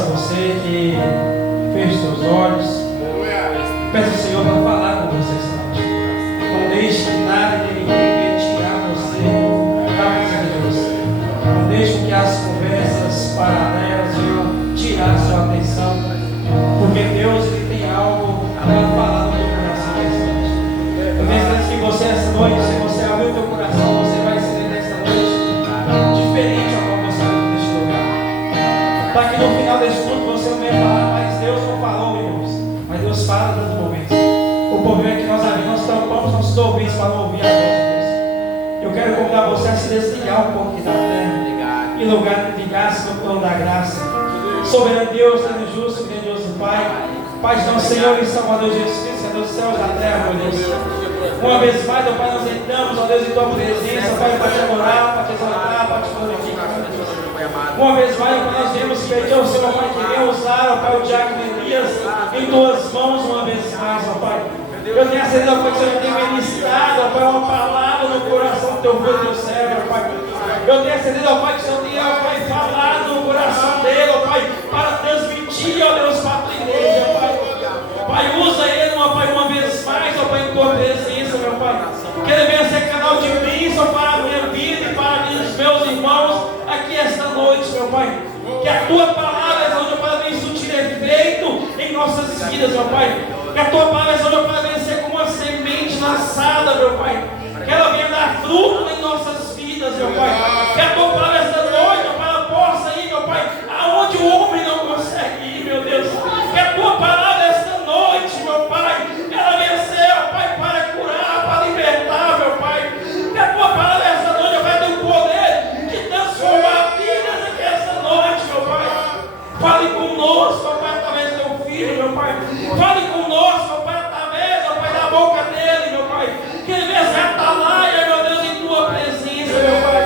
a você que feche seus olhos. Peça ao Senhor para falar com você essa noite. Não deixe que nada nem ninguém venha tirar você da presença de você. Não deixe que as conversas paralelas venham tirar a sua atenção. Porque Deus ele tem algo para falar no teu coração essa noite. Eu vejo que você essa noite, se você abrir o teu coração, você vai ser nessa noite diferente a como você veio neste lugar. Para que no final deste culto você não venha falar, mas Deus não falou, irmãos. Mas Deus fala nos momentos. O problema é que nós tampamos nossos ouvidos para não ouvir a voz de Deus. Eu quero convidar você a se desligar um pouco aqui da terra. Em lugar de ligar-se no plano da graça. Soberano Deus, Deus justo, grandioso Pai. Pai de nosso Senhor e Salvador Jesus Cristo, Senhor dos céus e da terra, meu Deus. Uma vez mais, ó Pai, nós entramos, ó Deus, em tua presença, Pai, para te adorar, para te exaltar, para te glorificar. Uma vez mais, ó Pai, nós viemos pedir ao Senhor, Pai, que venha usar, ó Pai, o diácono Elias em tuas mãos uma vez mais, ó Pai. Eu tenho a certeza, ó Pai, que o Senhor tem ministrado, ó Pai, uma palavra no coração do teu filho, do teu servo, ó Pai. Eu tenho a certeza, ó Pai, que o Senhor tem, ó Pai, falado no coração dele, ó Pai, para transmitir, ó Deus, para a tua igreja, ó Pai. Pai, usa ele, ó Pai, uma vez mais, ó Pai, em tua presença, meu Pai. Que ele venha ser canal de bênção para a minha vida e para a vida dos meus irmãos aqui esta noite, meu Pai. Que a tua palavra, essa noite, ó Pai, venha surtir efeito em nossas vidas, meu Pai. Que a tua palavra, essa noite, ó Pai, venha ser como uma semente lançada, meu Pai. Que ela venha dar fruto em nossas vidas, meu Pai. Que a tua palavra, esta noite, ó Pai, ela possa ir, meu Pai, aonde o homem não consegue ir, meu Deus. Que a tua palavra, esta noite, meu Pai, ela venha ser, ó Pai, para curar, para libertar, meu Pai. Que a tua palavra, esta noite, ó Pai, tem o poder de transformar vidas aqui esta noite, meu Pai. Fale conosco, ó Pai, através do teu filho, meu Pai. Fale conosco, ó Pai, através, ó Pai, da boca dele, meu Pai. Que ele venha ser atalaia, meu Deus, em tua presença, meu Pai.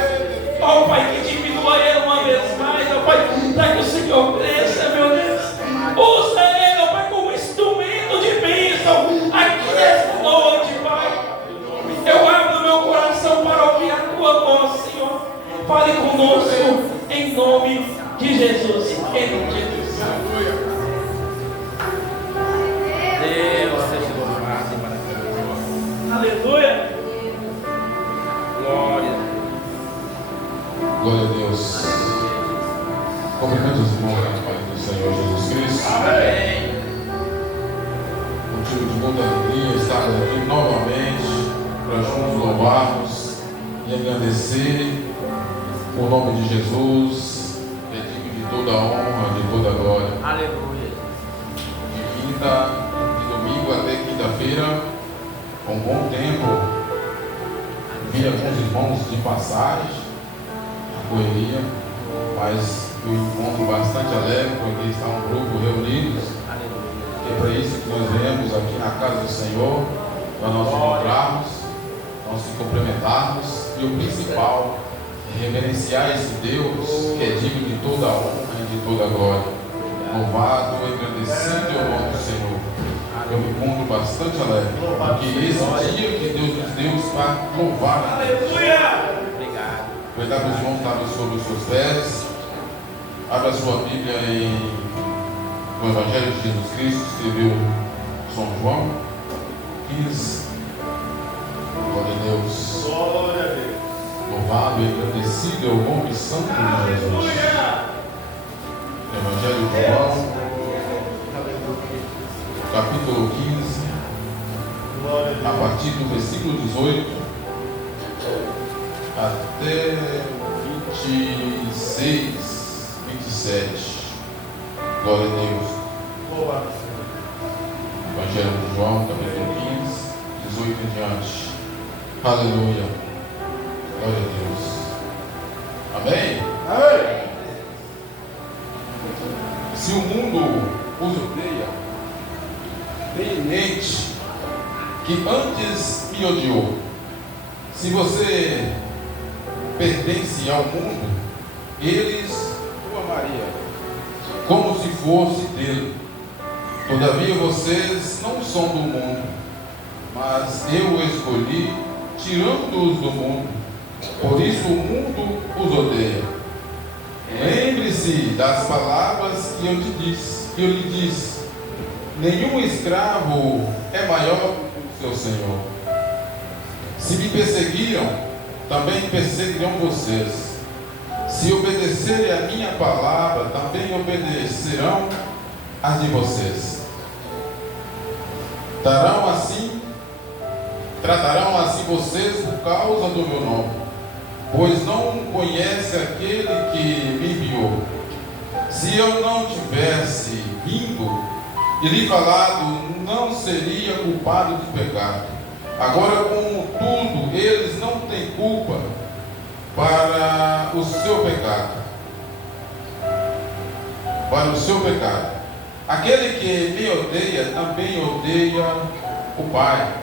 Ó Pai, que diminua ele uma vez mais, ó Pai, para que o Senhor cresça, meu Deus. Usa ele, ó Pai, como instrumento de bênção aqui nesta noite, Pai. Eu abro meu coração para ouvir a tua voz, Senhor. Fale conosco em nome de Jesus. Em nome de Jesus. Deus seja louvado e maravilhoso. Aleluia. Glória. Glória a Deus. Cumprimento os irmãos na paz do Senhor Jesus Cristo. Amém. Motivo de muita alegria estarmos aqui novamente para juntos louvarmos e agradecer o nome de Jesus, que é digno de toda a honra, de toda a glória. Aleluia. De domingo até quinta-feira, com um bom tempo, vi alguns irmãos de passagem, a correria, mas eu encontro bastante alegre porque está um grupo reunidos. É para isso que nós viemos aqui na casa do Senhor, para nós encontrarmos, nós se complementarmos e o principal é reverenciar esse Deus que é digno de toda a honra e de toda a glória. Louvado e agradecido é o nome do Senhor. Eu me encontro bastante alegre, porque esse dia que Deus nos deu para louvar. Aleluia. Obrigado. Verdade, os irmãos estavam sobre os seus pés. Abra a sua Bíblia no Evangelho de Jesus Cristo, escreveu São João 15. Glória a Deus. Glória a Deus. Louvado e agradecido é o nome santo de Jesus. Evangelho de João, capítulo 15, a partir do versículo 18 até 26, 27. Glória a Deus. Evangelho de João, capítulo 15, 18 em diante. Aleluia. Glória a Deus. Amém? Amém. Se o mundo os odeia, tenha em mente que antes me odiou. Se você pertence ao mundo, eles o amariam como se fosse dele. Todavia vocês não são do mundo, mas eu o escolhi, tirando-os do mundo. Por isso o mundo os odeia. Lembre-se Lembre-se das palavras que eu lhe disse. Nenhum escravo é maior que o seu senhor. Se me perseguiram, também perseguirão vocês. Se obedecerem a minha palavra, também obedecerão as de vocês. Tratarão assim vocês por causa do meu nome, pois não conhece aquele que me enviou. Se eu não tivesse vindo e lhe falado, não seria culpado de pecado. Agora, contudo, eles não têm culpa para o seu pecado. Para o seu pecado. Aquele que me odeia também odeia o Pai.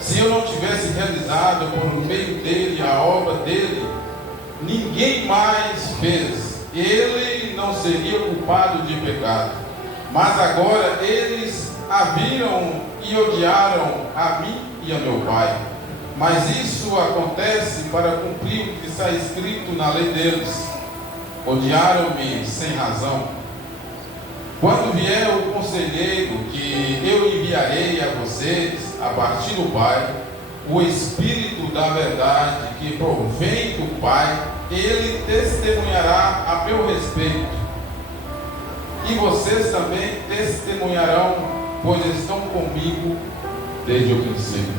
Se eu não tivesse realizado por meio dele a obra dele, ninguém mais fez. Ele não seria culpado de pecado. Mas agora eles a viram e odiaram a mim e a meu Pai. Mas isso acontece para cumprir o que está escrito na lei deles. Odiaram-me sem razão. Quando vier o conselheiro que eu enviarei a vocês, a partir do Pai, o Espírito da verdade que provém do Pai, ele testemunhará a meu respeito. E vocês também testemunharão, pois estão comigo desde o princípio.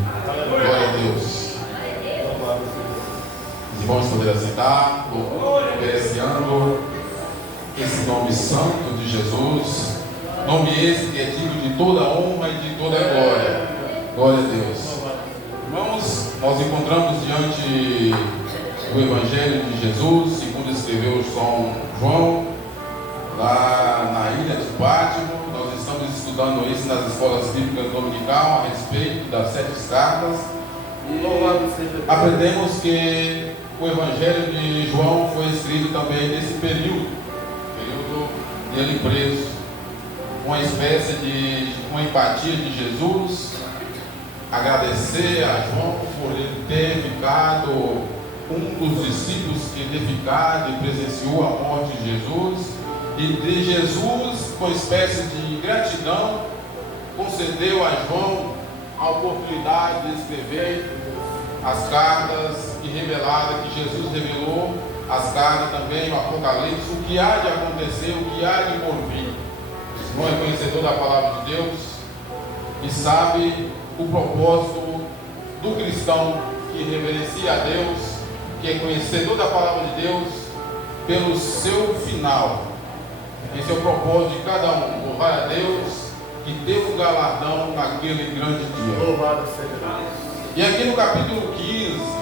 Glória a Deus. Os irmãos poderão sentar, reverenciando esse nome santo de Jesus, nome esse que é digno de toda honra e de toda glória. Glória a Deus. Irmãos, nós encontramos diante do Evangelho de Jesus, segundo escreveu São João, lá na ilha de Pátimo. Nós estamos estudando isso nas escolas bíblicas dominical a respeito das 7 cartas. E aprendemos que o Evangelho de João foi escrito também nesse período dele preso, uma espécie de uma empatia de Jesus, agradecer a João por ele ter ficado um dos discípulos que ele ficado e presenciou a morte de Jesus, e de Jesus, com espécie de gratidão, concedeu a João a oportunidade de escrever as cartas e revelar que Jesus revelou as cartas também, o Apocalipse, o que há de acontecer, o que há de por vir. O Senhor é conhecedor da palavra de Deus e sabe o propósito do cristão que reverencia a Deus, que é conhecedor da palavra de Deus, pelo seu final. Esse é o propósito de cada um, louvar a Deus e ter um galardão naquele grande dia. Louvado seja Deus. E aqui no capítulo 15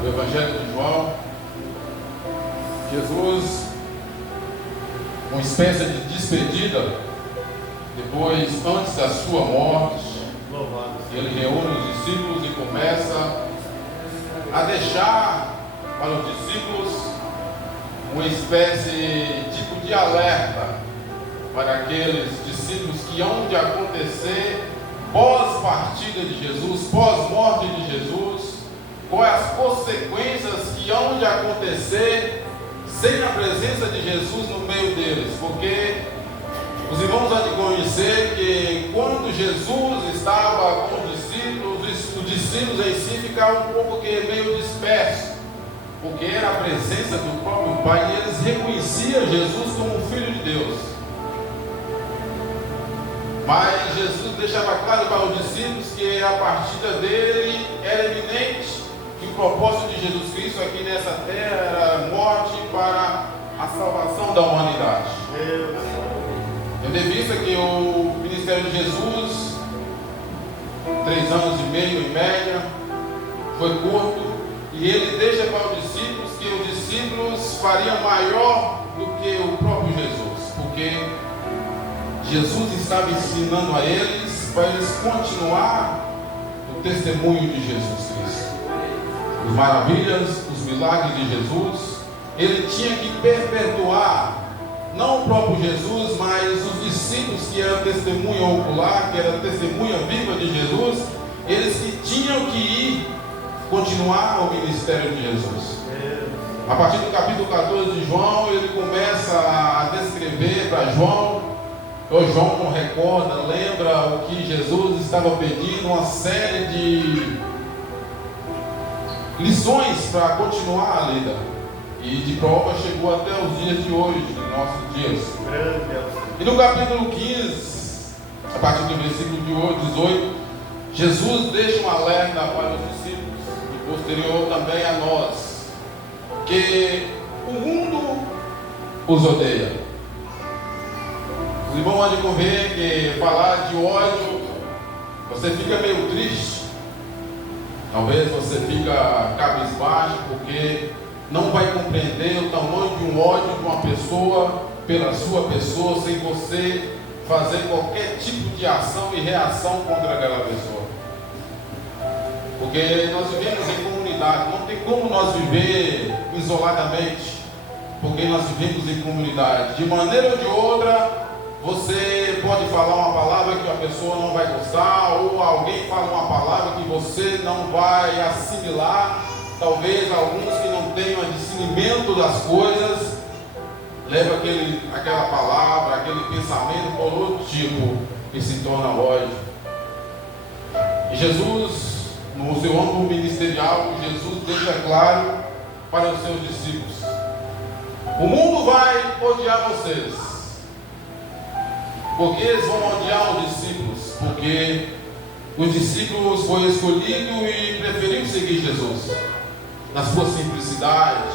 do Evangelho de João, Jesus, uma espécie de despedida, depois, antes da sua morte, ele reúne os discípulos e começa a deixar para os discípulos uma espécie tipo de alerta para aqueles discípulos que hão de acontecer pós-partida de Jesus, pós-morte de Jesus, quais as consequências que hão de acontecer sem a presença de Jesus no meio deles, porque os irmãos hão de conhecer que quando Jesus estava com os discípulos em si ficavam um pouco meio dispersos, porque era a presença do próprio Pai e eles reconheciam Jesus como Filho de Deus. Mas Jesus deixava claro para os discípulos que a partida dele era iminente, que o propósito de Jesus Cristo aqui nessa terra era a morte para a salvação da humanidade. Tendo em vista que o ministério de Jesus, 3 anos e meio em média, foi curto, e ele deixa para os discípulos que os discípulos fariam maior do que o próprio Jesus, porque Jesus estava ensinando a eles para eles continuar o testemunho de Jesus Cristo. As maravilhas, os milagres de Jesus, ele tinha que perpetuar, não o próprio Jesus, mas os discípulos que eram testemunha ocular, que eram testemunha viva de Jesus, eles que tinham que ir continuar o ministério de Jesus. A partir do capítulo 14 de João, ele começa a descrever para João. João não recorda, lembra o que Jesus estava pedindo, uma série de lições para continuar a lida. E de prova chegou até os dias de hoje, nossos dias. E no capítulo 15, a partir do versículo 18, Jesus deixa um alerta para os discípulos, e posterior também a nós, que o mundo os odeia. Os irmãos há de convir que falar de ódio, você fica meio triste. Talvez você fica cabisbaixo porque não vai compreender o tamanho de um ódio de uma pessoa pela sua pessoa, sem você fazer qualquer tipo de ação e reação contra aquela pessoa. Porque nós vivemos em comunidade, não tem como nós viver isoladamente, porque nós vivemos em comunidade. De maneira ou de outra, você pode falar uma palavra que a pessoa não vai gostar, ou alguém fala uma palavra que você não vai assimilar. Talvez alguns que não tenham discernimento das coisas, leva aquela palavra, aquele pensamento por outro tipo, e se torna ódio. E Jesus, no seu âmbito ministerial, Jesus deixa claro para os seus discípulos: o mundo vai odiar vocês. Por que eles vão odiar os discípulos? Porque os discípulos foram escolhidos e preferiram seguir Jesus na sua simplicidade,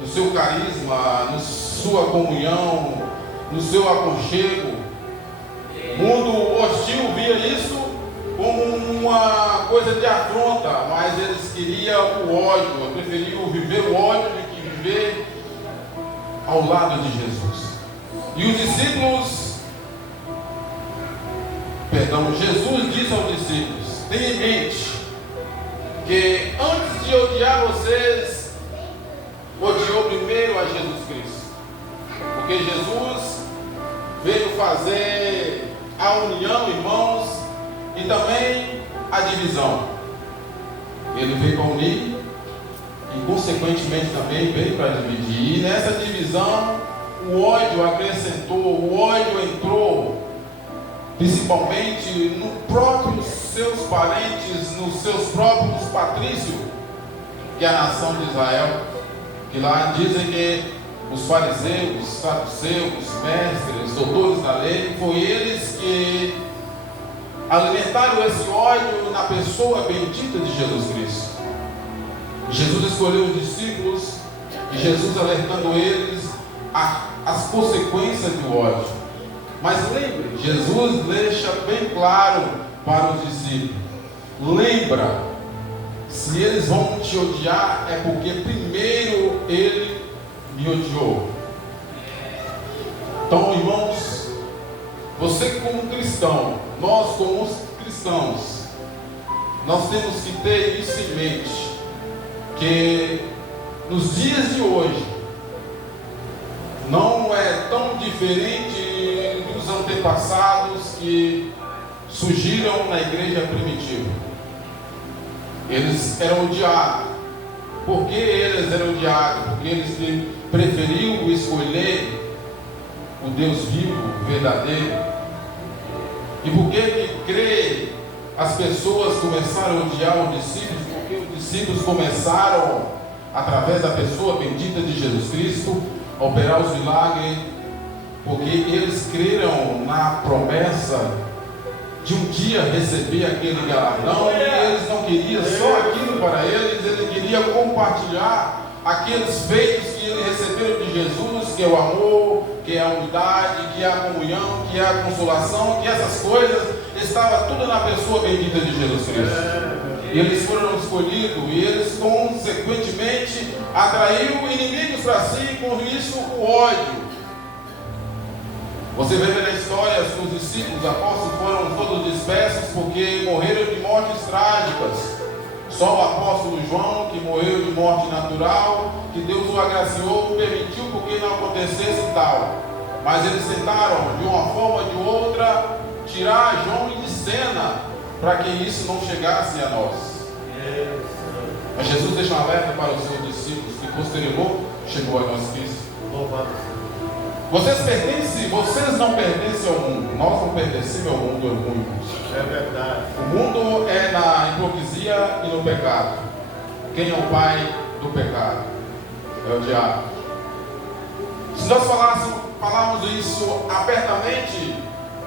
no seu carisma, na sua comunhão, no seu aconchego. O mundo hostil via isso como uma coisa de afronta, mas eles queriam o ódio, preferiam viver o ódio do que viver ao lado de Jesus. E os discípulos, Jesus disse aos discípulos: tenham em mente que antes de odiar vocês, odiou primeiro a Jesus Cristo. Porque Jesus veio fazer a união, irmãos, e também a divisão. Ele veio para unir e consequentemente também veio para dividir. E nessa divisão o ódio acrescentou, o ódio entrou, principalmente nos próprios seus parentes, nos seus próprios patrícios, que é a nação de Israel, que lá dizem que os fariseus, os saduceus, os mestres, doutores da lei, foi eles que alimentaram esse ódio na pessoa bendita de Jesus Cristo. Jesus escolheu os discípulos e Jesus alertando eles as consequências do ódio. Mas lembre, Jesus deixa bem claro para os discípulos: lembra, se eles vão te odiar, é porque primeiro ele me odiou. Então, irmãos, você como cristão, nós como cristãos, nós temos que ter isso em mente, que nos dias de hoje não é tão diferente dos antepassados que surgiram na igreja primitiva. Eles eram odiados. Por que eles eram odiados? Porque eles preferiam escolher o Deus vivo, verdadeiro. E por que as pessoas começaram a odiar os discípulos? Porque os discípulos começaram, através da pessoa bendita de Jesus Cristo, a operar os milagres, porque eles creram na promessa de um dia receber aquele galardão. E eles não queriam só aquilo para eles, eles queriam compartilhar aqueles feitos que eles receberam de Jesus, que é o amor, que é a unidade, que é a comunhão, que é a consolação, que essas coisas estavam tudo na pessoa bendita de Jesus Cristo. E eles foram escolhidos e eles consequentemente atraíram inimigos para si, e com isso o ódio. Você vê na história que os discípulos, os apóstolos foram todos dispersos porque morreram de mortes trágicas. Só o apóstolo João, que morreu de morte natural, que Deus o agraciou, permitiu porque não acontecesse tal. Mas eles tentaram, de uma forma ou de outra, tirar João de cena, para que isso não chegasse a nós. Mas Jesus deixa um alerta para os seus discípulos que posteriormente chegou a nós Cristo. Louvado seja. Vocês não pertencem ao mundo. Nós não pertencemos ao mundo, irmãos. É verdade. O mundo é na hipocrisia e no pecado. Quem é o pai do pecado? É o diabo. Se nós falarmos isso abertamente,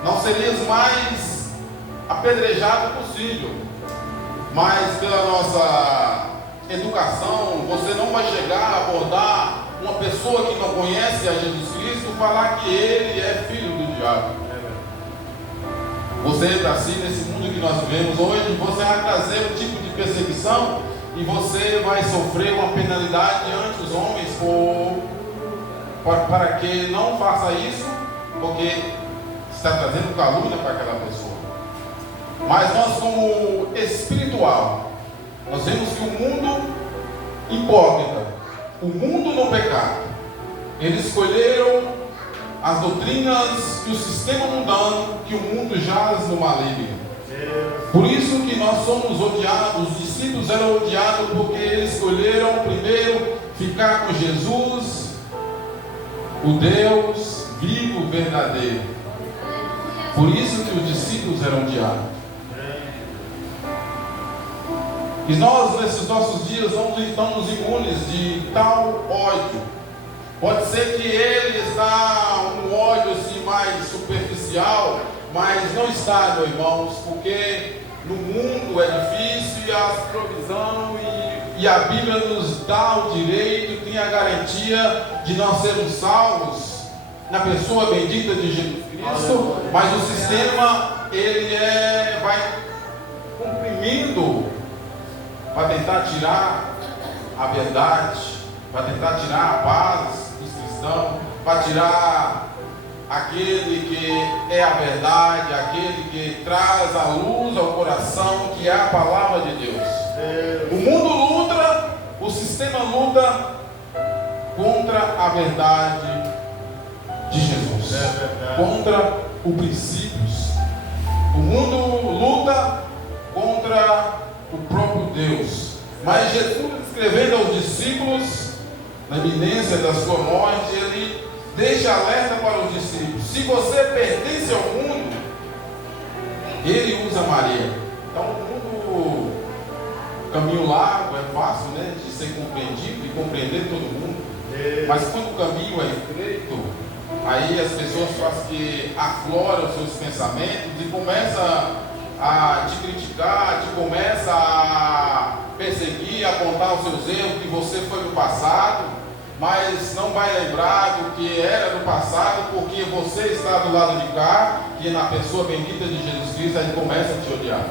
não seríamos mais apedrejados possível. Mas pela nossa educação, você não vai chegar a abordar uma pessoa que não conhece a Jesus Cristo, falar que ele é filho do diabo. Você entra assim nesse mundo que nós vivemos hoje, você vai trazer um tipo de perseguição e você vai sofrer uma penalidade ante os homens para que não faça isso, porque está trazendo calúnia para aquela pessoa. Mas nós, como espiritual, nós vemos que o mundo hipócrita, o mundo no pecado, eles escolheram as doutrinas e o sistema mundano que o mundo jaz no maligno. Por isso que nós somos odiados, os discípulos eram odiados porque eles escolheram primeiro ficar com Jesus, o Deus vivo, verdadeiro. Por isso que os discípulos eram odiados. E nós, nesses nossos dias, não estamos imunes de tal ódio. Pode ser que ele está um ódio assim mais superficial, mas não está, meus irmãos, porque no mundo é difícil e a provisão e a Bíblia nos dá o direito, tem a garantia de nós sermos salvos na pessoa bendita de Jesus Cristo, mas o sistema ele vai comprimindo para tentar tirar a verdade, para tentar tirar a paz dos cristãos, para tirar aquele que é a verdade, aquele que traz a luz ao coração, que é a palavra de Deus. O mundo luta, o sistema luta contra a verdade de Jesus, contra os princípios. O mundo luta contra o próprio Deus. Mas Jesus, escrevendo aos discípulos, na iminência da sua morte, ele deixa alerta para os discípulos: se você pertence ao mundo, ele usa Maria. Então, o caminho largo é fácil, né, de ser compreendido e compreender todo mundo. Mas quando o caminho é estreito, aí as pessoas fazem que afloram os seus pensamentos e começam a te criticar, te começa a perseguir, a apontar os seus erros, que você foi no passado, mas não vai lembrar do que era no passado, porque você está do lado de cá, que é na pessoa bendita de Jesus Cristo, aí começa a te odiar.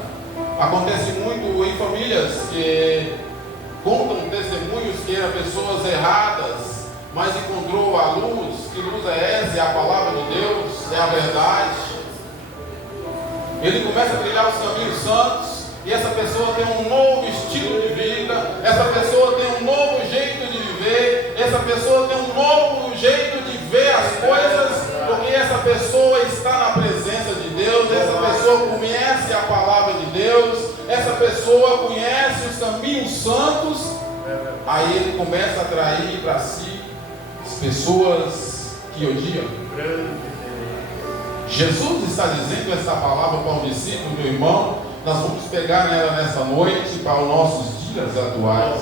Acontece muito em famílias que contam testemunhos que eram pessoas erradas, mas encontrou a luz. Que luz é essa? É a palavra de Deus, é a verdade. Ele começa a trilhar os caminhos santos, e essa pessoa tem um novo estilo de vida, essa pessoa tem um novo jeito de viver, essa pessoa tem um novo jeito de ver as coisas, porque essa pessoa está na presença de Deus, essa pessoa conhece a palavra de Deus, essa pessoa conhece os caminhos santos. Aí ele começa a atrair para si as pessoas que odiam. Jesus está dizendo essa palavra para o discípulo, meu irmão. Nós vamos pegar nela nessa noite para os nossos dias atuais,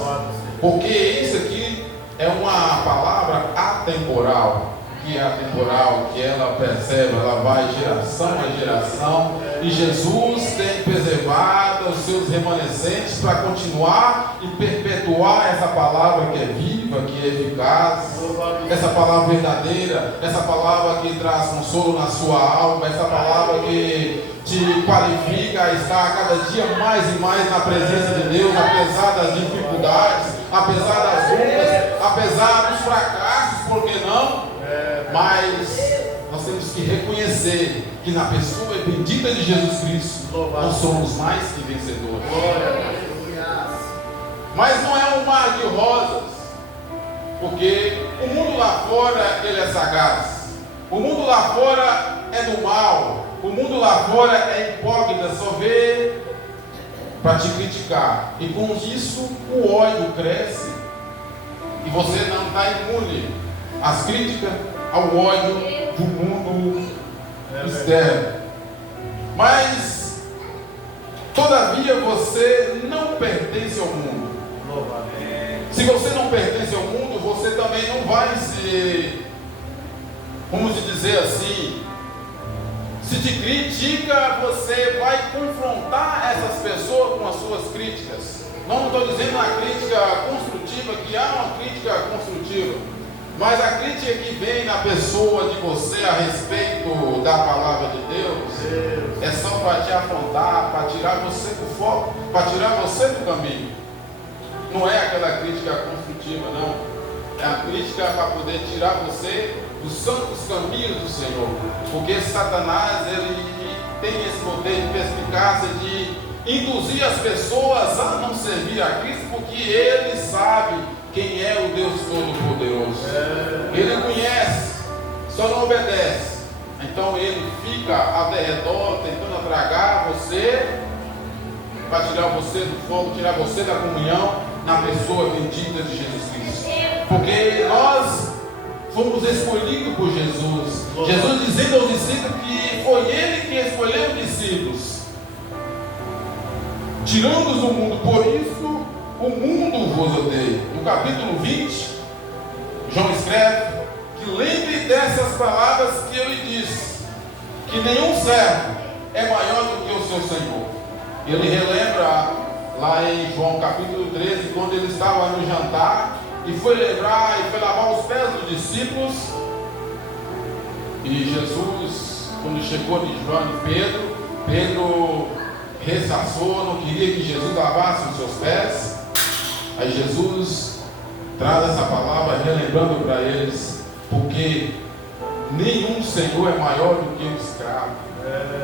porque isso aqui é uma palavra atemporal, que é atemporal, que ela percebe, ela vai geração a geração, e Jesus tem preservado os seus remanescentes para continuar e perpetuar essa palavra que é viva, que é eficaz, essa palavra verdadeira, essa palavra que traz consolo na sua alma, essa palavra que te qualifica a estar cada dia mais e mais na presença de Deus, apesar das dificuldades, apesar das lutas, apesar dos fracassos, por que não? Mas nós temos que reconhecer que na pessoa bendita de Jesus Cristo nós somos mais que vencedores. Mas não é um mar de rosas, porque o mundo lá fora ele é sagaz, o mundo lá fora é do mal, o mundo lá fora é hipócrita, só vê para te criticar. E com isso o ódio cresce. E você não está imune às críticas, ao ódio do mundo externo. Mas, todavia, você não pertence ao mundo. Se você não pertence ao mundo, você também não vai se, vamos dizer assim, se te critica, você vai confrontar essas pessoas com as suas críticas. Não estou dizendo uma crítica construtiva, que há uma crítica construtiva, mas a crítica que vem na pessoa de você a respeito da palavra de Deus é só para te afrontar, para tirar você do foco, para tirar você do caminho. Não é aquela crítica construtiva, não. É a crítica para poder tirar você dos santos caminhos do Senhor. Porque Satanás, ele tem esse poder de perspicácia, de induzir as pessoas a não servir a Cristo, porque ele sabe quem é o Deus Todo-Poderoso. Ele conhece, só não obedece. Então ele fica ao redor tentando atragar você, para tirar você do fogo, tirar você da comunhão na pessoa bendita de Jesus Cristo. Porque nós fomos escolhidos por Jesus. Jesus dizendo aos discípulos que foi ele que escolheu os discípulos, tirando-os do mundo, por isso o mundo vos odeia. No capítulo 20, João escreve que lembre dessas palavras que eu lhe disse, que nenhum servo é maior do que o seu Senhor. Ele relembra lá em João capítulo 13, quando ele estava no jantar e foi lembrar e foi lavar os pés dos discípulos. E Jesus, quando chegou em João e Pedro ressaçou, não queria que Jesus lavasse os seus pés. Aí Jesus traz essa palavra relembrando para eles, porque nenhum Senhor é maior do que o escravo.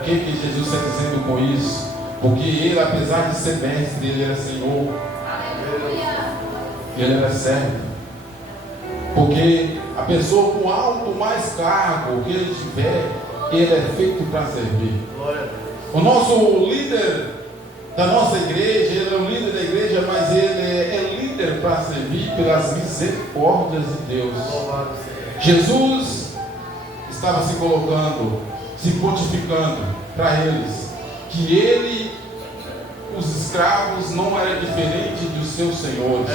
O que Jesus está dizendo com isso? Porque ele, apesar de ser mestre, ele era Senhor. Ele era servo. Porque a pessoa com alto mais cargo que ele tiver, ele é feito para servir. O nosso líder da nossa igreja, ele é o líder da igreja, mas ele é líder para servir pelas misericórdias de Deus. Jesus estava se colocando, se pontificando para eles, que ele, os escravos, não era diferente dos seus senhores.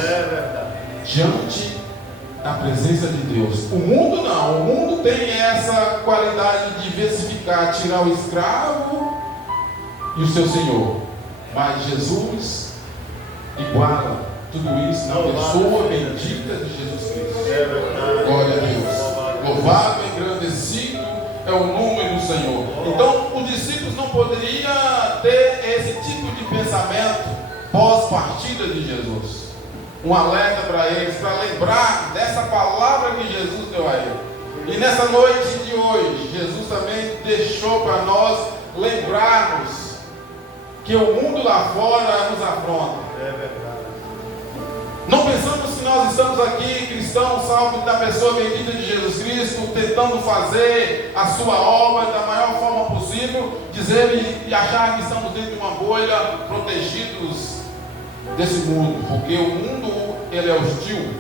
Diante da presença de Deus. O mundo não, o mundo tem essa qualidade de versificar, tirar o escravo e o seu senhor. Mas Jesus iguala tudo isso na pessoa bendita de Jesus Cristo. Glória a Deus. Louvado e engrandecido é o nome do Senhor. Então os discípulos não poderiam ter esse tipo de pensamento pós-partida de Jesus. Um alerta para eles, para lembrar dessa palavra que Jesus deu a ele. E nessa noite de hoje, Jesus também deixou para nós lembrarmos que o mundo lá fora nos afronta. Não pensamos que nós estamos aqui, cristãos, salvos da pessoa bendita de Jesus Cristo, tentando fazer a sua obra da maior forma possível, dizer e achar que estamos dentro de uma bolha, protegidos desse mundo, porque o mundo, ele é hostil.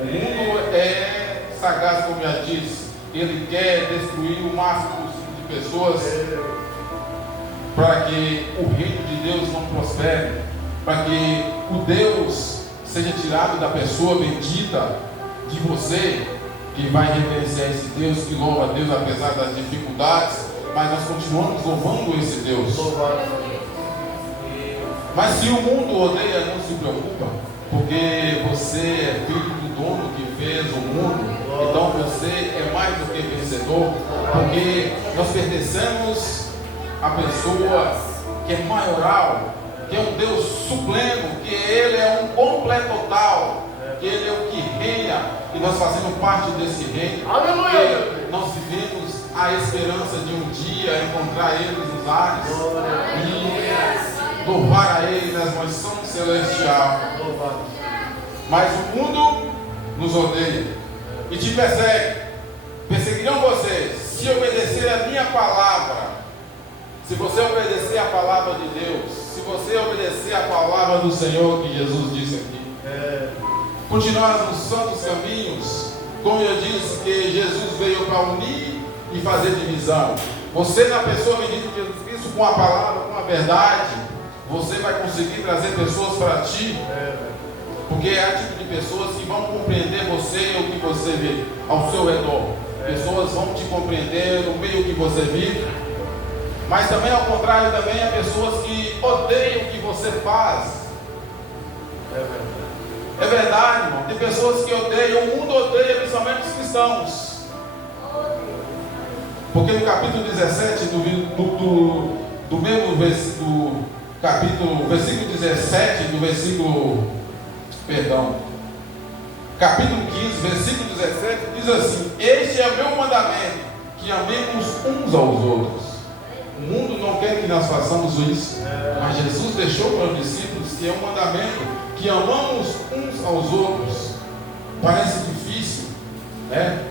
O mundo é sagaz, como já disse. Ele quer destruir o máximo de pessoas para que o reino de Deus não prospere, para que o Deus seja tirado da pessoa bendita de você, que vai reverenciar esse Deus, que louva a Deus apesar das dificuldades, mas nós continuamos louvando esse Deus. Mas se o mundo odeia, não se preocupa, porque você é filho do dono que fez o mundo. Então você é mais do que vencedor, porque nós pertencemos à pessoa que é maioral, que é um Deus supremo, que Ele é um completo total, que Ele é o que reina, e nós fazemos parte desse reino. Aleluia! Nós vivemos a esperança de um dia encontrar Ele nos ares e louvar a Ele nas mansões celestiais. Mas o mundo nos odeia e te persegue. Perseguirão vocês se obedecer a minha palavra. Se você obedecer a palavra de Deus, se você obedecer a palavra do Senhor que Jesus disse aqui, continuar nos santos caminhos, como eu disse, que Jesus veio para unir e fazer divisão. Você, na pessoa bendita de Jesus Cristo, com a palavra, com a verdade, você vai conseguir trazer pessoas para ti, porque é a tipo de pessoas que vão compreender você e o que você vê ao seu redor. Pessoas vão te compreender no meio que você vive, mas também ao contrário, também há pessoas que odeiam o que você faz. É verdade, irmão. Tem pessoas que odeiam, o mundo odeia principalmente os cristãos. Porque no capítulo 17 do mesmo versículo, versículo 17 do capítulo 15, versículo 17, diz assim: este é o meu mandamento, que amemos uns aos outros. O mundo não quer que nós façamos isso, mas Jesus deixou para os discípulos que é um mandamento, que amamos uns aos outros. Parece difícil, né?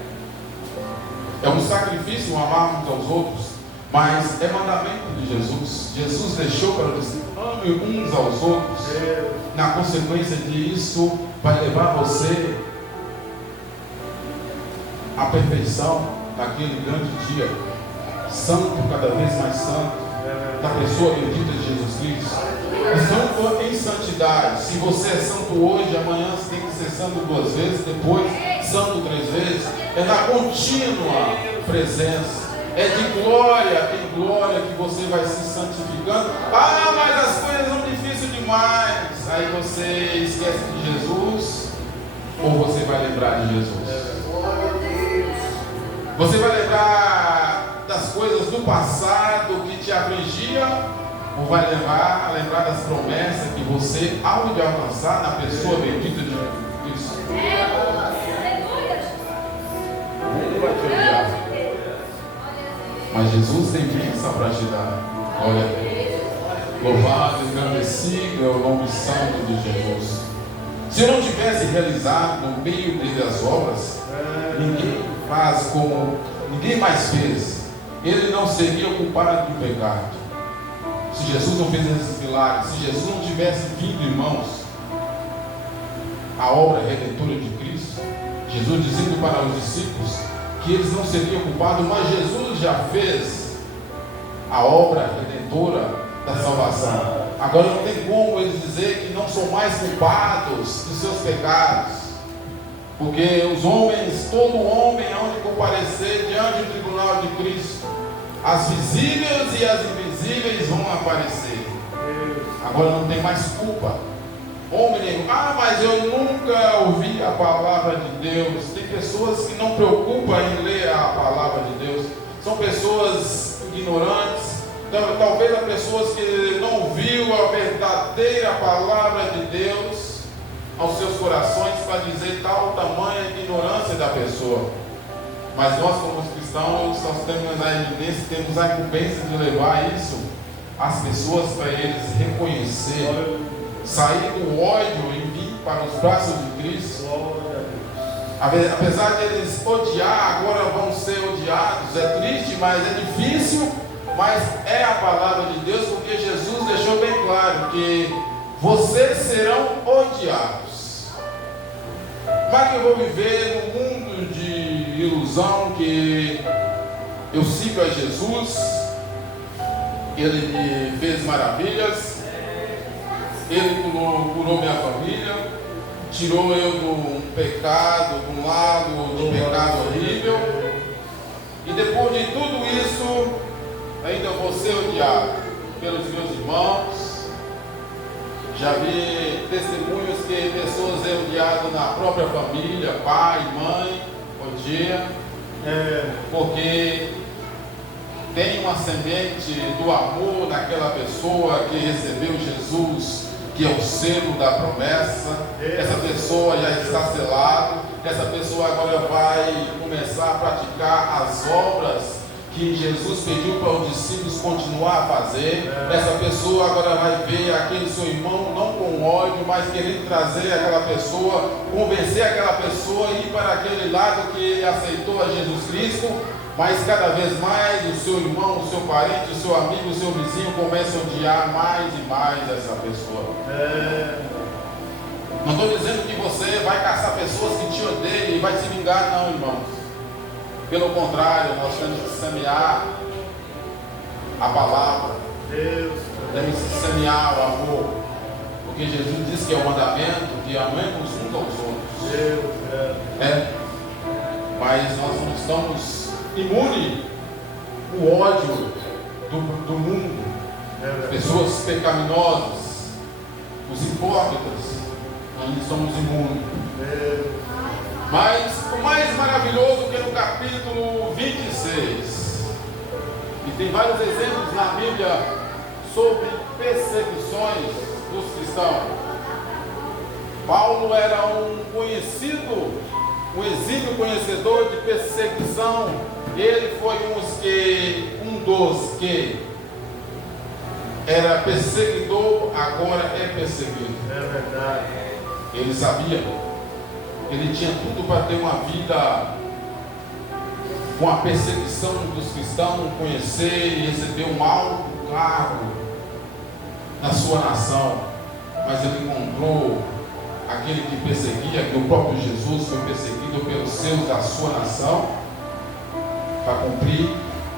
É um sacrifício amar uns aos outros, mas é mandamento de Jesus. Jesus deixou para os discípulos: ame uns aos outros. Na consequência disso, vai levar você à perfeição naquele grande dia, santo, cada vez mais santo, da pessoa bendita de Jesus Cristo. Santo em santidade. Se você é santo hoje, amanhã você tem que ser santo 2 vezes, depois santo 3 vezes. É na contínua presença. É de glória em glória que você vai se santificando. Ah, mas as coisas são difíceis demais. Aí você esquece de Jesus, ou você vai lembrar de Jesus? Você vai lembrar das coisas do passado que te afligia, ou vai lembrar das promessas que você há de alcançar na pessoa bendita de Cristo? O mundo vai te odiar, mas Jesus tem bênção para te dar. Glória a Deus. Louvado e engrandecido é o nome santo de Jesus. Se eu não tivesse realizado no meio dele as obras, ninguém mais fez. Ele não seria culpado do pecado. Se Jesus não fez esses milagres, se Jesus não tivesse vindo, irmãos, a obra redentora de Cristo, Jesus dizendo para os discípulos que eles não seriam culpados, mas Jesus já fez a obra redentora da salvação. Agora não tem como eles dizer que não são mais culpados dos seus pecados, porque os homens, todo homem há de comparecer diante do tribunal de Cristo. As visíveis e as invisíveis vão aparecer. Agora não tem mais culpa. Homem nenhum: ah, mas eu nunca ouvi a palavra de Deus. Tem pessoas que não preocupam em ler a palavra de Deus. São pessoas ignorantes. Talvez há pessoas que não ouviu a verdadeira palavra de Deus aos seus corações, para dizer tal tamanha ignorância da pessoa. Mas nós, como cristãos, nós temos a evidência, temos a incumbência de levar isso às pessoas, para eles reconhecerem, sair do ódio e vir para os braços de Cristo. Apesar de eles odiar, agora vão ser odiados. É triste, mas é difícil, mas é a palavra de Deus, porque Jesus deixou bem claro que vocês serão odiados. Como é que eu vou viver no mundo de ilusão que eu sigo a Jesus, Ele me fez maravilhas, Ele curou minha família, tirou eu de um pecado, de um lado de pecado horrível, e depois de tudo isso, ainda vou ser odiado pelos meus irmãos. Já vi testemunhos que pessoas é odiadas na própria família, pai, mãe, odia, porque tem uma semente do amor naquela pessoa que recebeu Jesus, que é o selo da promessa. Essa pessoa já está selada, essa pessoa agora vai começar a praticar as obras que Jesus pediu para os discípulos continuar a fazer. Essa pessoa agora vai ver aquele seu irmão não com ódio, mas querendo trazer aquela pessoa, convencer aquela pessoa a ir para aquele lado que aceitou a Jesus Cristo. Mas cada vez mais o seu irmão, o seu parente, o seu amigo, o seu vizinho começa a odiar mais e mais essa pessoa. Não estou dizendo que você vai caçar pessoas que te odeiam e vai se vingar, não, irmãos. Pelo contrário, nós temos que semear a palavra. Temos que semear o amor. Porque Jesus disse que é o mandamento que amemos uns aos outros. Mas nós não estamos imunes ao ódio do mundo. Pessoas pecaminosas, os hipócritas, nós somos imunes. Mas o mais maravilhoso que é no capítulo 26, e tem vários exemplos na Bíblia sobre perseguições dos cristãos. Paulo era um exímio conhecedor de perseguição. Ele foi um dos que era perseguidor, agora é perseguido. É verdade. Ele sabia, ele tinha tudo para ter uma vida com a perseguição dos cristãos, conhecer e receber um alto cargo na sua nação, mas ele encontrou aquele que perseguia, que o próprio Jesus foi perseguido pelos seus da sua nação, para cumprir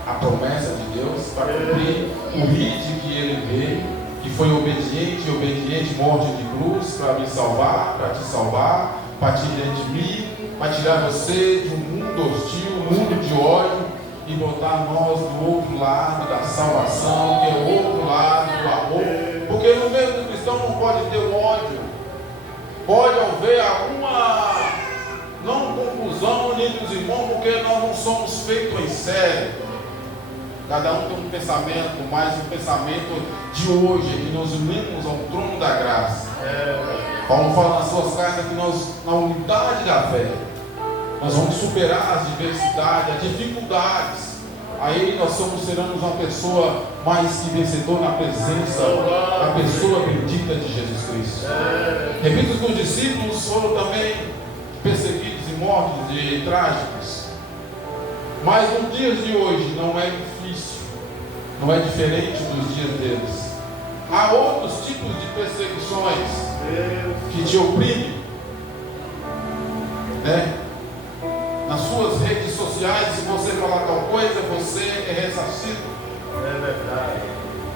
a promessa de Deus, para cumprir o rito que ele veio, que foi obediente, morte de cruz, para me salvar, para te salvar, para te redimir, para tirar você de um mundo hostil, um mundo de ódio, e botar nós do outro lado da salvação, que é o outro lado do amor. Porque no meio do cristão não pode ter um ódio, pode haver alguma não conclusão entre os irmãos, porque nós não somos feitos em série. Cada um tem um pensamento, mas o pensamento de hoje é que nós unimos ao trono da graça. Paulo fala nas suas cartas que nós, na unidade da fé, nós vamos superar as diversidades, as dificuldades. Aí nós seremos uma pessoa mais que vencedor na presença da pessoa bendita de Jesus Cristo. Repito que os discípulos foram também perseguidos e mortos e trágicos. Mas nos dias de hoje não é difícil, não é diferente dos dias deles. Há outros tipos de perseguições que te oprimem, né? Nas suas redes sociais, se você falar tal coisa, você é ressarcido. É verdade.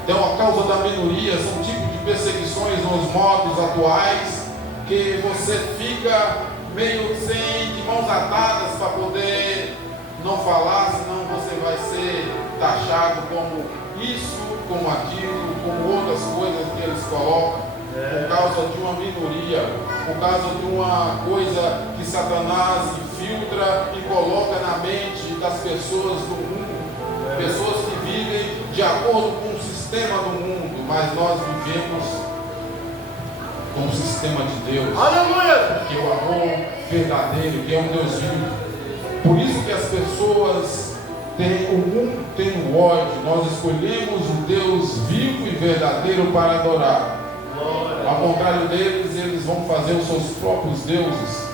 Então, a causa da minoria são tipos de perseguições nos modos atuais, que você fica meio sem de mãos atadas para poder não falar, senão você vai ser taxado como isso, como aquilo, como outras coisas que eles colocam. Por causa de uma minoria, por causa de uma coisa que Satanás infiltra e coloca na mente das pessoas do mundo, pessoas que vivem de acordo com o sistema do mundo, mas nós vivemos com o sistema de Deus. Aleluia! Que é o amor verdadeiro, que é um Deus vivo. Por isso que as pessoas o mundo tem o ódio. Nós escolhemos o Deus vivo e verdadeiro para adorar. Ao contrário deles, eles vão fazer os seus próprios deuses.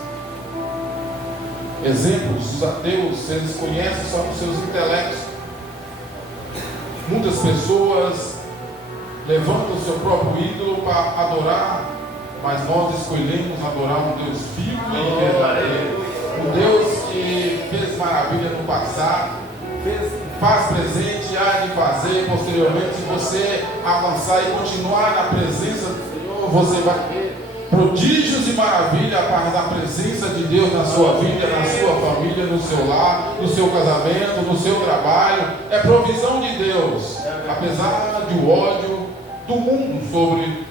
Exemplos, os ateus, eles conhecem só os seus intelectos. Muitas pessoas levantam o seu próprio ídolo para adorar, mas nós escolhemos adorar um Deus vivo e verdadeiro. Um Deus que fez maravilha no passado, faz presente e há de fazer posteriormente. Se você avançar e continuar na presença do Senhor, você vai ver prodígios e maravilha a parte da presença de Deus na sua vida, na sua família, no seu lar, no seu casamento, no seu trabalho. É provisão de Deus, apesar do ódio do mundo sobre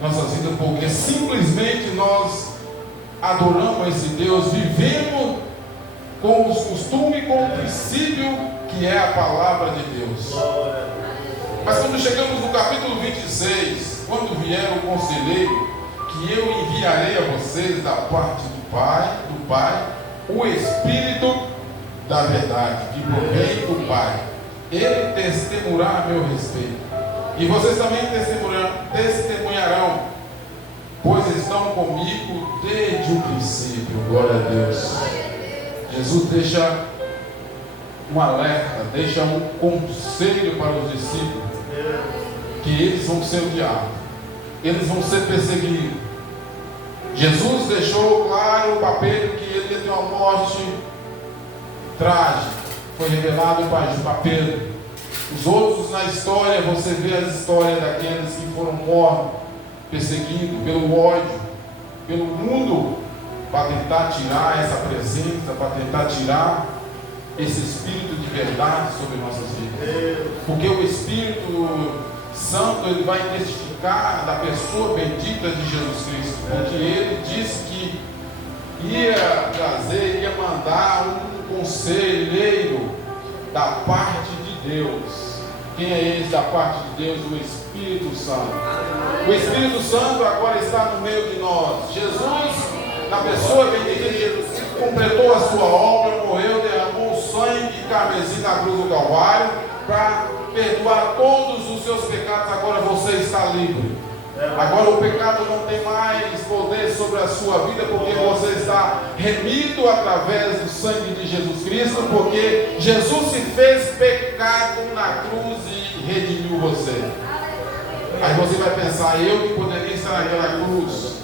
nossas vidas, porque simplesmente nós adoramos esse Deus, vivemos com os costumes, com o princípio que é a palavra de Deus. Mas quando chegamos no capítulo 26, quando vier o conselheiro, que eu enviarei a vocês da parte do Pai, o Espírito da verdade, que provém do Pai, ele testemunhará a meu respeito, e vocês também testemunharão, pois estão comigo desde o princípio. Glória a Deus. Jesus deixa um alerta, deixa um conselho para os discípulos, que eles vão ser odiados, eles vão ser perseguidos. Jesus deixou claro o papel que ele ia ter uma morte trágica, foi revelado para Pedro. Os outros na história, você vê as histórias daqueles que foram mortos, perseguidos pelo ódio, pelo mundo, para tentar tirar essa presença, para tentar tirar esse Espírito de verdade sobre nossas vidas. Porque o Espírito Santo, ele vai testificar da pessoa bendita de Jesus Cristo, porque ele disse que ia trazer, ia mandar um conselheiro da parte de Deus. Quem é esse da parte de Deus? O Espírito Santo. O Espírito Santo agora está no meio de nós. Jesus, na pessoa bendita de Jesus Cristo, completou a sua obra, morreu, derramou o sangue carmesim na cruz do Calvário para perdoar todos os seus pecados. Agora você está livre. Agora o pecado não tem mais poder sobre a sua vida, porque você está remido através do sangue de Jesus Cristo, porque Jesus se fez pecado na cruz e redimiu você. Aí você vai pensar, eu que poderia estar naquela cruz,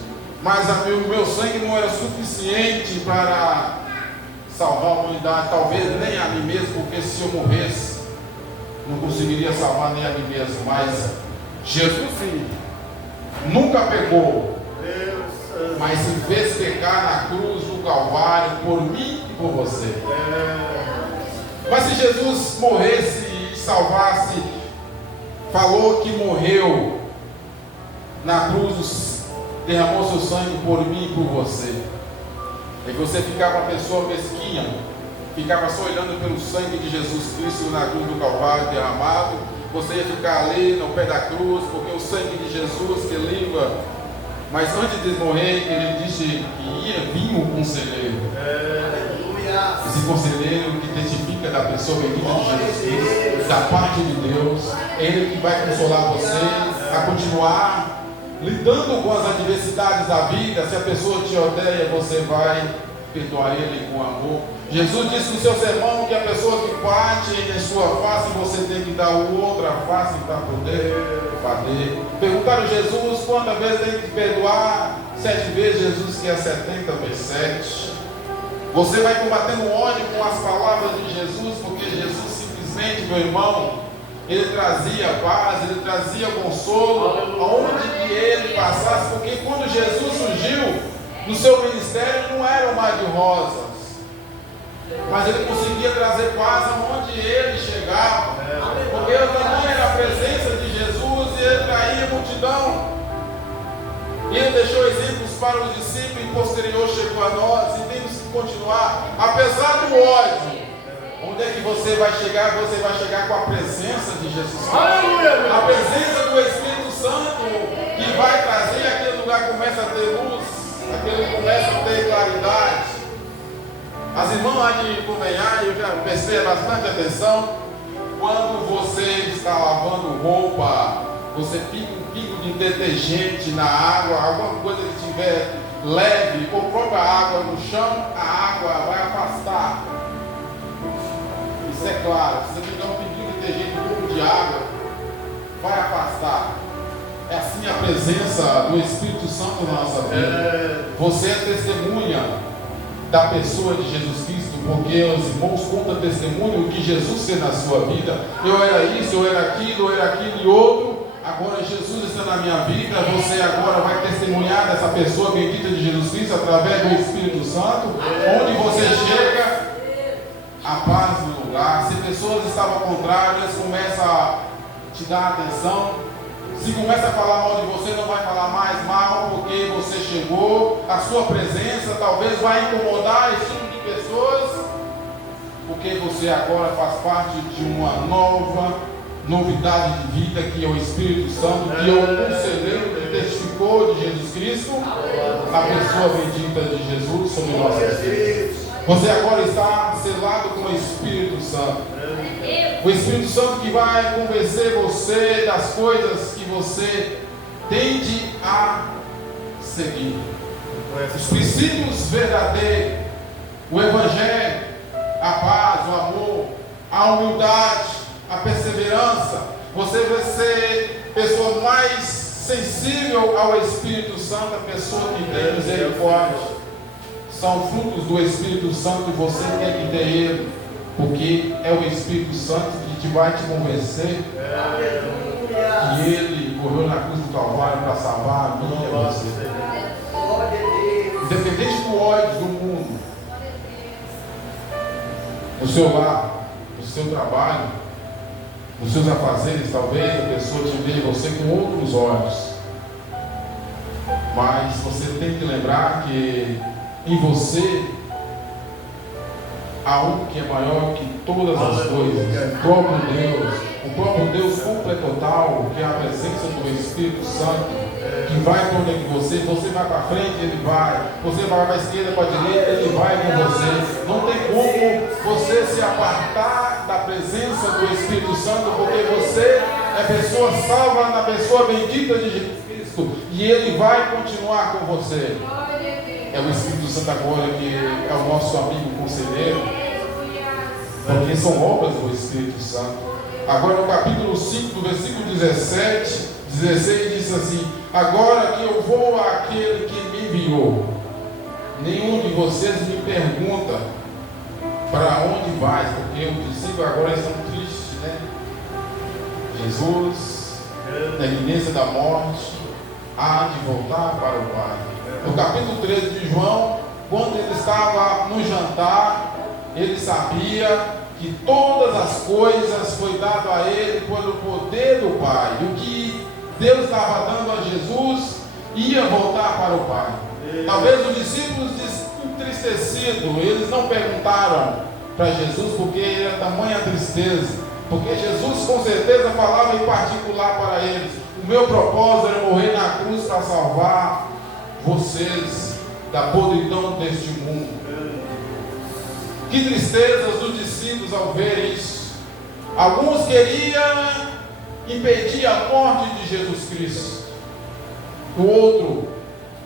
mas o meu sangue não era suficiente para salvar a humanidade, talvez nem a mim mesmo, porque se eu morresse, não conseguiria salvar nem a mim mesmo. Mas Jesus sim, nunca pecou, mas se fez pecar na cruz do Calvário por mim e por você. Mas se Jesus morresse e salvasse, falou que morreu na cruz, derramou seu sangue por mim e por você. E você ficava uma pessoa mesquinha, ficava só olhando pelo sangue de Jesus Cristo na cruz do Calvário derramado. Você ia ficar ali no pé da cruz, porque o sangue de Jesus que limpa. Mas antes de morrer, ele disse que ia vir um conselheiro. Esse conselheiro que testifica da pessoa bendita de Jesus Cristo, da parte de Deus. Ele que vai consolar você a continuar lidando com as adversidades da vida. Se a pessoa te odeia, você vai perdoar ele com amor. Jesus disse no seu sermão que a pessoa que bate em sua face, você tem que dar outra face para poder bater. Perguntaram a Jesus quantas vezes tem que perdoar. 7 vezes. Jesus quer 70 vezes 7. Você vai combatendo o ódio com as palavras de Jesus, porque Jesus simplesmente, meu irmão, ele trazia paz, ele trazia consolo aonde que ele passasse, porque quando Jesus surgiu no seu ministério não era um mar de rosas, mas ele conseguia trazer paz aonde ele chegava, porque o tamanho era a presença de Jesus e ele traía a multidão. E ele deixou exemplos para os discípulos e posterior chegou a nós, e temos que continuar, apesar do ódio. Onde é que você vai chegar? Você vai chegar com a presença de Jesus Cristo. A presença do Espírito Santo que vai trazer, aquele lugar começa a ter luz, aquele começa a ter claridade. As irmãs lá de Convenhar, eu já prestei bastante atenção. Quando você está lavando roupa, você pica um pico de detergente na água, alguma coisa que estiver leve, ou própria água no chão, a água vai afastar. Isso é claro. Se você pegar um piquinho de detergente, um pouco de água, vai afastar. É assim a presença do Espírito Santo na nossa vida. Você é testemunha da pessoa de Jesus Cristo, porque os irmãos contam testemunho que Jesus fez na sua vida. Eu era isso, eu era aquilo e outro. Agora Jesus está na minha vida. Você agora vai testemunhar dessa pessoa bendita de Jesus Cristo através do Espírito Santo. Onde você chega, a paz no lugar. Se pessoas estavam contrárias, começa a te dar atenção. Se começa a falar mal de você, não vai falar mais mal, porque você chegou. A sua presença talvez vai incomodar esse tipo de pessoas, porque você agora faz parte de uma novidade de vida, que é o Espírito Santo, que é o conselheiro que testificou de Jesus Cristo, a pessoa bendita de Jesus sobre nossas vidas. Você agora está selado com o Espírito Santo. O Espírito Santo que vai convencer você das coisas que você tende a seguir. Os princípios verdadeiros, o Evangelho, a paz, o amor, a humildade, a perseverança. Você vai ser pessoa mais sensível ao Espírito Santo, a pessoa que tem misericórdia. São frutos do Espírito Santo e você tem que ter ele, porque é o Espírito Santo que vai te convencer que ele morreu na cruz do Calvário para salvar a minha e você. Independente do ódio do mundo, no seu lar, no seu trabalho, nos seus afazeres, talvez a pessoa te veja você com outros olhos, mas você tem que lembrar que em você há um que é maior que todas as coisas, o próprio Deus completo total, que é a presença do Espírito Santo, que vai por onde você vai para frente, ele vai, você vai para a esquerda, para a direita, ele vai com você. Não tem como você se apartar da presença do Espírito Santo, porque você é pessoa salva na pessoa bendita de Jesus Cristo, e ele vai continuar com você. É o Espírito Santo agora que é o nosso amigo conselheiro, porque são obras do Espírito Santo. Agora no capítulo 5, do versículo 16 diz assim: agora que eu vou àquele que me enviou, nenhum de vocês me pergunta para onde vais, porque os discípulos agora estão tristes, né? Jesus, na iminência da morte, há de voltar para o Pai. No capítulo 13 de João, quando ele estava no jantar, ele sabia que todas as coisas foi dado a ele pelo poder do Pai. E o que Deus estava dando a Jesus ia voltar para o Pai. Talvez os discípulos entristecidos, eles não perguntaram para Jesus porque era tamanha tristeza, porque Jesus com certeza falava em particular para eles: o meu propósito era morrer na cruz para salvar vocês da podridão deste mundo. Que tristezas dos discípulos ao ver isso. Alguns queriam impedir a morte de Jesus Cristo, o outro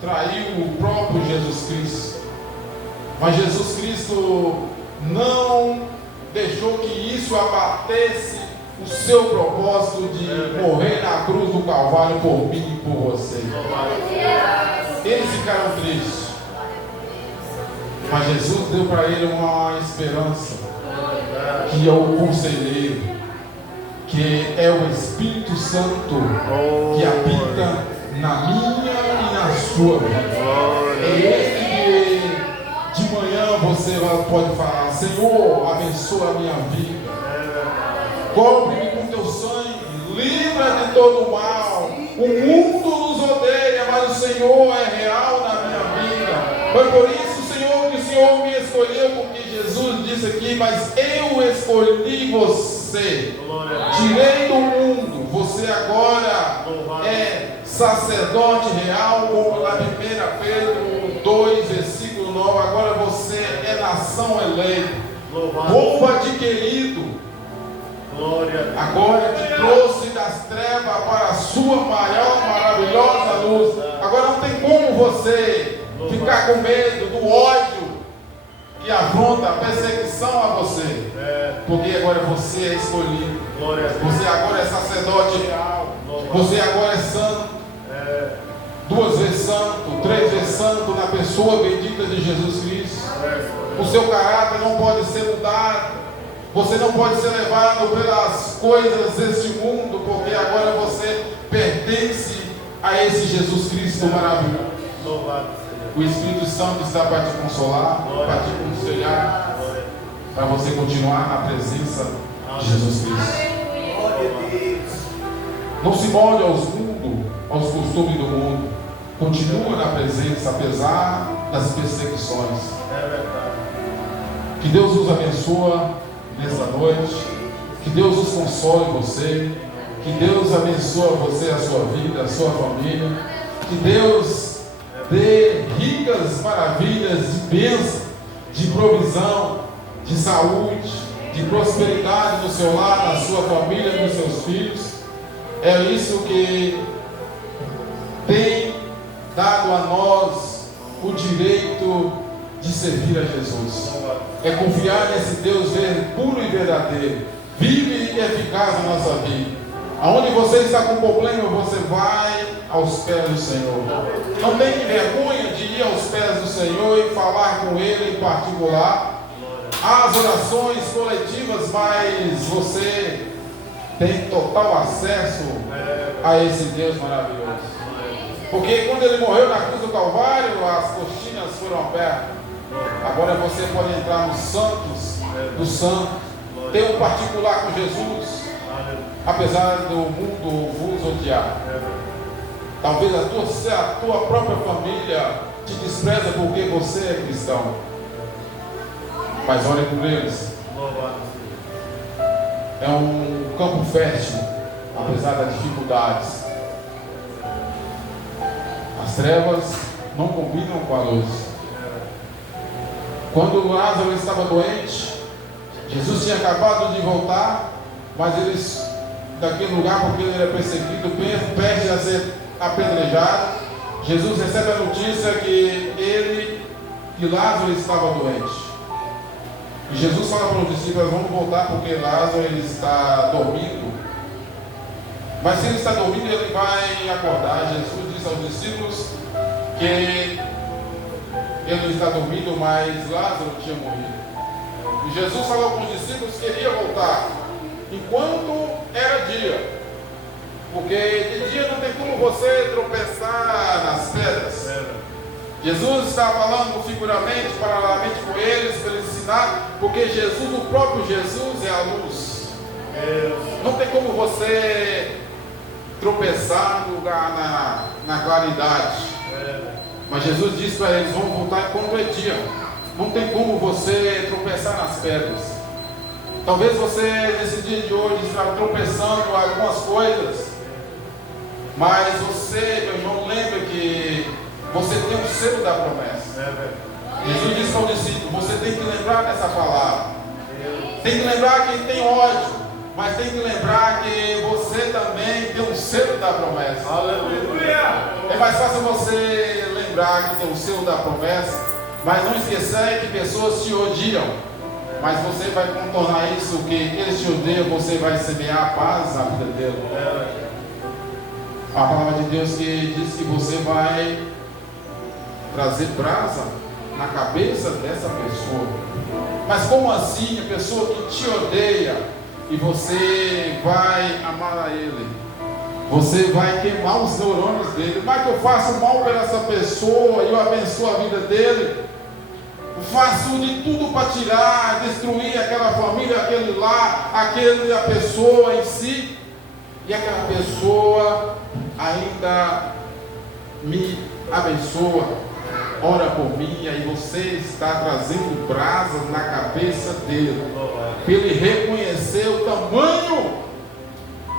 traiu o próprio Jesus Cristo, mas Jesus Cristo não deixou que isso abatesse o seu propósito de morrer na cruz do Calvário por mim e por você. Eles ficaram tristes, mas Jesus deu para ele uma esperança, que é o conselheiro, que é o Espírito Santo que habita na minha e na sua vida. É ele que de manhã você pode falar: Senhor, abençoa a minha vida, cobre-me com teu sangue, livra de todo o mal. O mundo nos odeia, mas o Senhor é real na minha vida. Foi por isso, Senhor, que o Senhor me escolheu, porque Jesus disse aqui: mas eu escolhi você, tirei do mundo, você agora é sacerdote real, como na 1 Pedro 2, versículo 9, agora você é nação eleita, povo adquirido, agora te trouxe das trevas para a sua maior, maravilhosa luz. Agora não tem como você ficar com medo do ódio que afronta a perseguição a você, porque agora você é escolhido, você agora é sacerdote real, você agora é santo, 2 vezes santo, 3 vezes santo na pessoa bendita de Jesus Cristo. O seu caráter não pode ser mudado, você não pode ser levado pelas coisas deste mundo, porque agora você pertence a esse Jesus Cristo maravilhoso. O Espírito Santo está para te consolar, para te aconselhar, para você continuar na presença de Jesus Cristo. Não se molde aos costumes do mundo. Continua na presença, apesar das perseguições. Que Deus nos abençoe nessa noite. Que Deus nos console você. Que Deus abençoe você, a sua vida, a sua família. Que Deus dê ricas maravilhas de bênção, de provisão, de saúde, de prosperidade no seu lar, na sua família, nos seus filhos. É isso que tem dado a nós o direito de servir a Jesus. É confiar nesse Deus puro e verdadeiro, vivo e eficaz na nossa vida. Aonde você está com problema, você vai aos pés do Senhor. Não tenha vergonha de ir aos pés do Senhor e falar com Ele em particular. Há as orações coletivas, mas você tem total acesso a esse Deus maravilhoso. Porque quando Ele morreu na cruz do Calvário, as cortinas foram abertas. Agora você pode entrar nos santos do santo, ter um particular com Jesus, apesar do mundo vos odiar. Talvez a tua própria família te despreza porque você é cristão. Mas olha por eles. É um campo fértil, apesar das dificuldades. As trevas não combinam com a luz. Quando Lázaro estava doente, Jesus tinha acabado de voltar, mas eles, daquele lugar, porque ele era perseguido, perde a ser apedrejado. Jesus recebe a notícia que Lázaro estava doente. E Jesus fala para os discípulos: vamos voltar porque Lázaro ele está dormindo. Mas se ele está dormindo, ele vai acordar. Jesus disse aos discípulos que ele está dormindo, mas Lázaro tinha morrido. E Jesus falou para os discípulos que queria voltar enquanto era dia. Porque de dia não tem como você tropeçar nas pedras. Jesus está falando figuramente, paralelamente com eles, para eles ensinar, porque Jesus, o próprio Jesus é a luz. Não tem como você tropeçar no lugar na claridade. Mas Jesus disse para eles: vão voltar enquanto é dia. Não tem como você tropeçar nas pedras. Talvez você nesse dia de hoje está tropeçando em algumas coisas, mas você, meu irmão, lembra que você tem o selo da promessa. Jesus disse para o discípulo: você tem que lembrar dessa palavra. Tem que lembrar que tem ódio, mas tem que lembrar que você também tem o selo da promessa. Aleluia! É mais fácil você lembrar que tem o selo da promessa, mas não esquecer que pessoas te odiam. Mas você vai contornar isso, que eles te odeiam, você vai semear a paz na vida dele. A palavra de Deus que diz que você vai trazer brasa na cabeça dessa pessoa. Mas como assim? A pessoa que te odeia e você vai amar a ele, você vai queimar os neurônios dele. Mas que eu faço mal para essa pessoa e eu abençoo a vida dele, eu faço de tudo para tirar, destruir aquela família, aquele lar, a pessoa em si, e aquela pessoa ainda me abençoa, ora por mim, e aí você está trazendo brasas na cabeça dele, para ele reconhecer o tamanho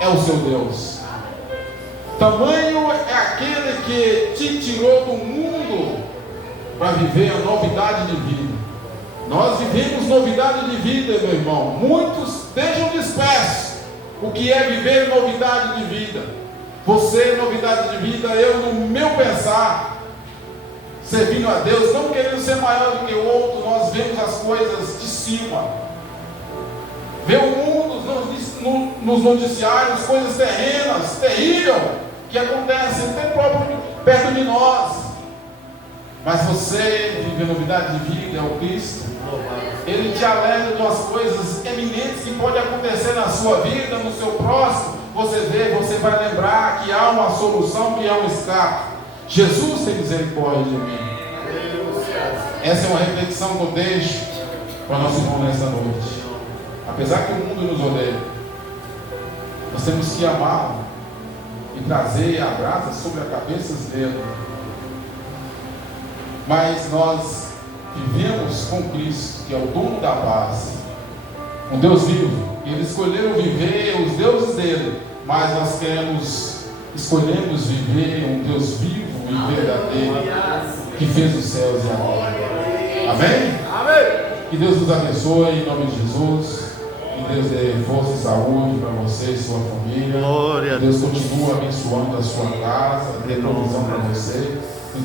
é o seu Deus. Tamanho é aquele que te tirou do mundo para viver a novidade de vida. Nós vivemos novidade de vida, meu irmão. Muitos deixam dispersos o que é viver novidade de vida. Você, novidade de vida, eu, no meu pensar, servindo a Deus, não querendo ser maior do que o outro, nós vemos as coisas de cima. Vê o mundo nos noticiários, coisas terrenas, terríveis, que acontecem até próprio perto de nós. Mas você vive novidade de vida, é o Cristo. Ele te alerta de umas coisas eminentes que podem acontecer na sua vida, no seu próximo. Você vai lembrar que há uma solução, que há um escape. Jesus tem misericórdia de mim. Essa é uma reflexão que eu deixo para nosso irmão nesta noite. Apesar que o mundo nos odeia, nós temos que amá-lo e trazer a brasa sobre a cabeça dele. Mas nós vivemos com Cristo, que é o dono da paz, um Deus vivo. Ele escolheu viver os deuses dele, mas nós escolhemos viver um Deus vivo e verdadeiro, que fez os céus e a terra. Amém? Amém. Que Deus nos abençoe em nome de Jesus. Que Deus dê força e saúde para você e sua família. Glória. Deus continue abençoando a sua casa, dê provisão para você.